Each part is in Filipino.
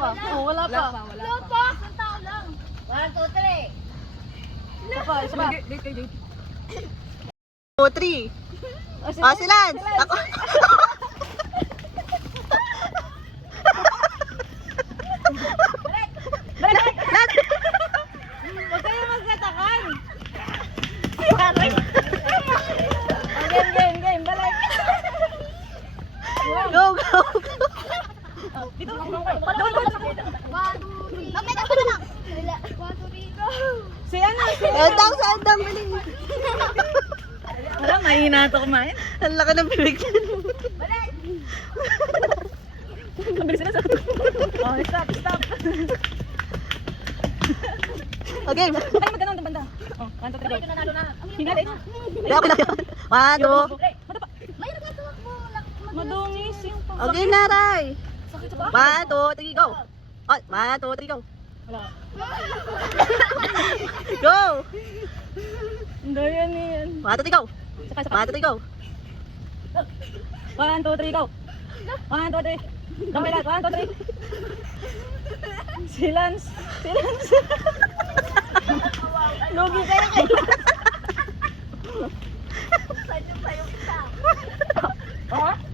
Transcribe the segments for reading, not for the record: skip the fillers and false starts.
pa. Oh, wala pa. Wala pa. Isang tao lang. 1, 2, 3. Isa pa, isa pa. 2, 3. Ah, si Lance. Ako. Lance. Huwag kayo magkatakan. Game. Balik. Go, go. Dito. Si ano? Sandang. Biling. Wala, mahina ito kumain. Ang laki ng bibig niya. Ang bilis na sa. Oh, stop. Okay. Ay, magkano ang banda? Oh, 1, 2, 3, go. Hingali. Kaya ako lang yun. 1, 2. Madungis yung pang... Okay na, Ray. Sakit sa ba? 1, 2, 3, go. 1, 2, 3, go. Wala. Go. Hindi yan yan. 1, 2, 3, go. Saka. 1, 2, 3, go. 1, 2, 3, go. 1, 2, 3. Kamay lahat. 1, 2, 3. Si Lance. Lugi kayo kayo.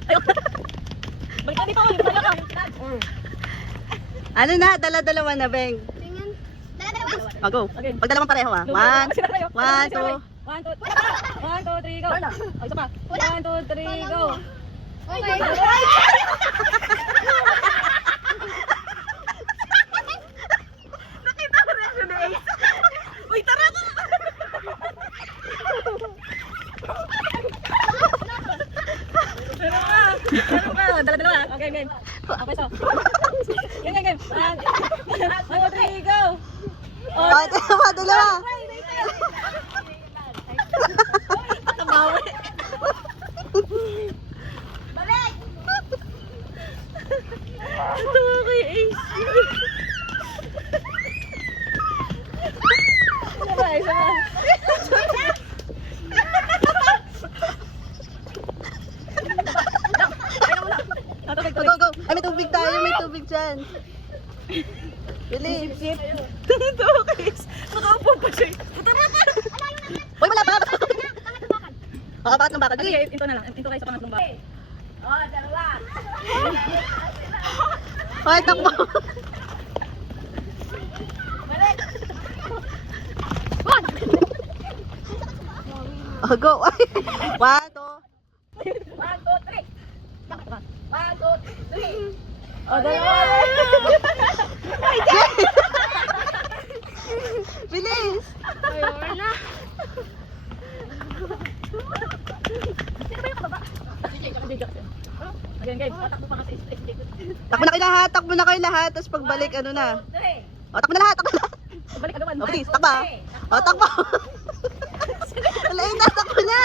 Ayok. Balik ka dito. Balik ka. Ano na? Dala-dalawa na, Beng. Oh, go. Okay. Pag dalawang pareho, ha. 1, 2. 1, 2, 3, go. Oh, isa pa. 1, 2, 3, go. Okay. Nakita ko rin yun, eh. Uy, tara ka. Meron ka. Dala-dalawa. Okay, game. Okay, so. Game. 1, 2, 3, go. Oh, dalawa. Tamawa. Balik! Ito kay Ace. Isa pa. Go, go. Ay, may tubig tayo. May tubig dyan. Bilis. Sip. Ito kay Ace. Nakaupo pa siya. Uy, wala pa. Bakit ng bakal? Sige, ito na lang. Ito kayo sa pangatlong ba? Oh, dalawa. Ay, takbo. Balik! Oh, go. 1, 2. 1, 2, 3. 1, 2, 3. O, dalawa. Bilis. Ayun na. Again, game. Tatakbo pa kasi. Takbo na kayo lahat. Tapos pagbalik, ano na. 3. O, takbo na lahat. Balik agawan. O, bilis. Takbo. O, takbo. Wala yun, takbo na.